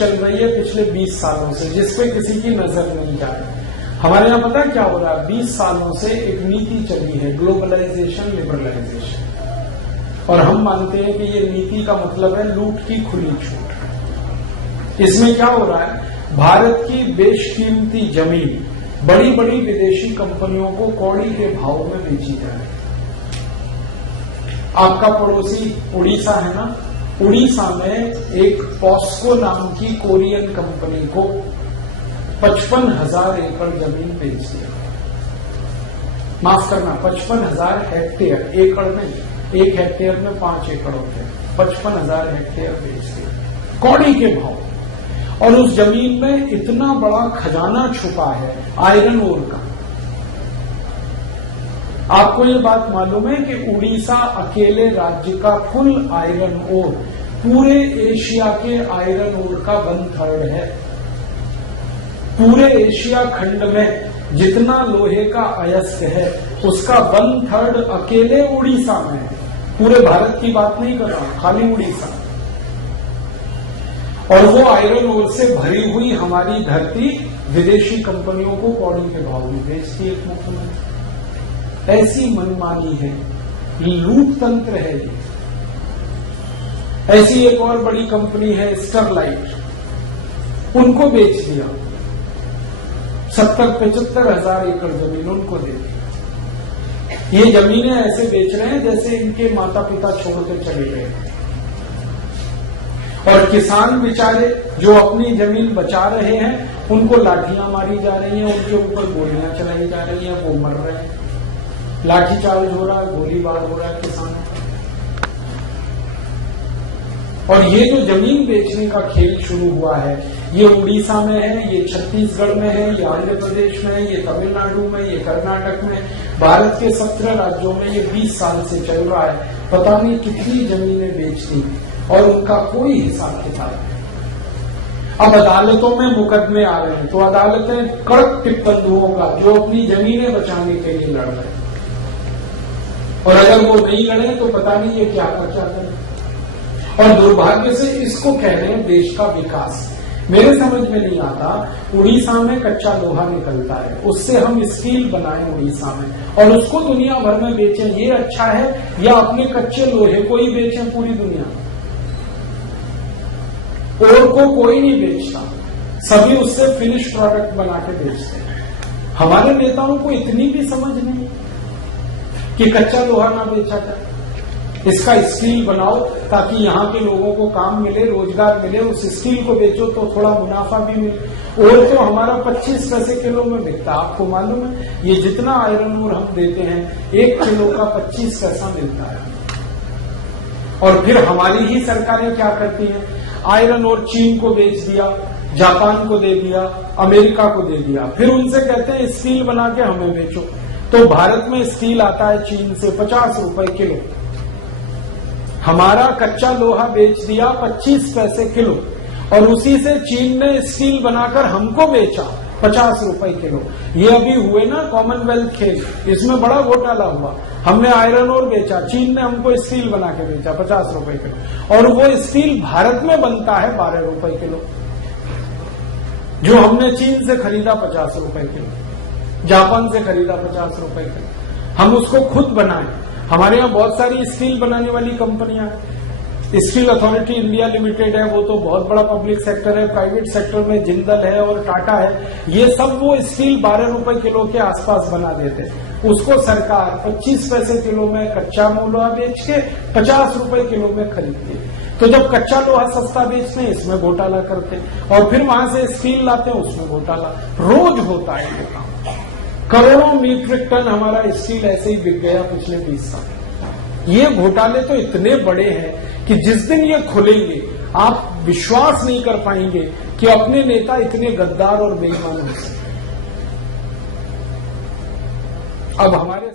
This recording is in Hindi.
चल रही है पिछले 20 सालों से, जिसपे किसी की नजर नहीं जा रही। हमारे यहाँ पता क्या हो रहा है, 20 सालों से एक नीति चली है, ग्लोबलाइजेशन, लिबरलाइजेशन, और हम मानते हैं कि ये नीति का मतलब है लूट की खुली छूट। इसमें क्या हो रहा है, भारत की बेशकीमती जमीन बड़ी बड़ी विदेशी कंपनियों को कौड़ी के भाव में बेची जा रही है। आपका पड़ोसी उड़ीसा है ना, उड़ीसा में एक पॉस्को नाम की कोरियन कंपनी को 55,000 एकड़ जमीन बेच दिया। माफ करना, 55,000 हेक्टेयर, एकड़ में, एक हेक्टेयर में 5 एकड़ होते हैं, 55,000 हेक्टेयर बेच दिया कौड़ी के भाव। और उस जमीन में इतना बड़ा खजाना छुपा है आयरन ओर का। आपको ये बात मालूम है कि उड़ीसा अकेले राज्य का कुल आयरन ओर पूरे एशिया के आयरन ओर का 1/3 है। पूरे एशिया खंड में जितना लोहे का अयस्क है उसका 1/3 अकेले उड़ीसा में है। पूरे भारत की बात नहीं कर रहा हूं, खाली उड़ीसा। और वो आयरन ओर से भरी हुई हमारी धरती विदेशी कंपनियों को कौड़ी के भाव में बेचती है मुख्यमंत्री। ऐसी मनमानी है, लूट तंत्र है ये। ऐसी एक और बड़ी कंपनी है स्टरलाइट, उनको बेच दिया, 70-75 हजार एकड़ जमीन उनको दे दी। ये जमीनें ऐसे बेच रहे हैं जैसे इनके माता पिता छोड़कर चले गए। और किसान बेचारे जो अपनी जमीन बचा रहे हैं उनको लाठियां मारी जा रही हैं, उनके ऊपर गोलियां चलाई जा रही हैं, वो मर रहे हैं, लाठीचार्ज हो रहा है, गोलीबार हो रहा है किसानों का। और ये जो जमीन बेचने का खेल शुरू हुआ है, ये उड़ीसा में है, ये छत्तीसगढ़ में है, ये आंध्र प्रदेश में है, ये तमिलनाडु में, ये कर्नाटक में, भारत के 17 राज्यों में ये 20 साल से चल रहा है। पता नहीं कितनी जमीनें बेच दी और उनका कोई हिसाब किताब नहीं। अब अदालतों में मुकदमे आ रहे हैं तो अदालतें कड़क टिप्पणियों का जो अपनी जमीनें बचाने के लिए लड़ रहे हैं, और अगर वो नहीं लड़े तो पता नहीं ये क्या खर्चा करें। और दुर्भाग्य से इसको कह रहे हैं देश का विकास। मेरे समझ में नहीं आता, उड़ीसा में कच्चा लोहा निकलता है, उससे हम स्टील बनाएं उड़ीसा में और उसको दुनिया भर में बेचें, ये अच्छा है या अपने कच्चे लोहे को ही बेचें पूरी दुनिया में? और को कोई नहीं बेचता, सभी उससे फिनिश प्रोडक्ट बना के बेचते हैं। हमारे नेताओं को इतनी भी समझ नहीं कि कच्चा लोहा ना बेचा जाए, इसका स्टील बनाओ ताकि यहाँ के लोगों को काम मिले, रोजगार मिले, उस स्टील को बेचो तो थोड़ा मुनाफा भी मिले। और तो हमारा 25 पैसे किलो में बिकता, आपको मालूम है? ये जितना आयरन ओर हम देते हैं 1 किलो का 25 पैसा मिलता है। और फिर हमारी ही सरकारें क्या करती हैं, आयरन ओर चीन को बेच दिया, जापान को दे दिया, अमेरिका को दे दिया, फिर उनसे कहते हैं स्टील बना के हमें बेचो। तो भारत में स्टील आता है चीन से 50 रुपए किलो, हमारा कच्चा लोहा बेच दिया 25 पैसे किलो, और उसी से चीन ने स्टील बनाकर हमको बेचा 50 रुपए किलो। ये अभी हुए ना कॉमनवेल्थ खेल, इसमें बड़ा घोटाला हुआ। हमने आयरन ओर बेचा, चीन ने हमको स्टील बना के बेचा 50 रुपए किलो, और वो स्टील भारत में बनता है 12 रुपए किलो। जो हमने चीन से खरीदा 50 रुपए किलो, जापान से खरीदा 50 रुपए किलो, हम उसको खुद बनाए। हमारे यहाँ बहुत सारी स्टील बनाने वाली कंपनियां हैं। स्टील अथॉरिटी इंडिया लिमिटेड है, वो तो बहुत बड़ा पब्लिक सेक्टर है। प्राइवेट सेक्टर में जिंदल है और टाटा है, ये सब वो स्टील 12 रुपए किलो के आसपास बना देते हैं। उसको सरकार 25 पैसे किलो में कच्चा लोहा बेच के 50 रुपए किलो में खरीदती है। तो जब कच्चा लोहा सस्ता बेचते हैं इसमें घोटाला करते हैं, और फिर वहां से स्टील लाते हैं उसमें घोटाला। रोज होता है ये काम। करोड़ों मीट्रिक टन हमारा स्टील ऐसे ही बिक गया पिछले 20 साल। ये घोटाले तो इतने बड़े हैं कि जिस दिन ये खुलेंगे आप विश्वास नहीं कर पाएंगे कि अपने नेता इतने गद्दार और बेईमान हो सकते। अब हमारे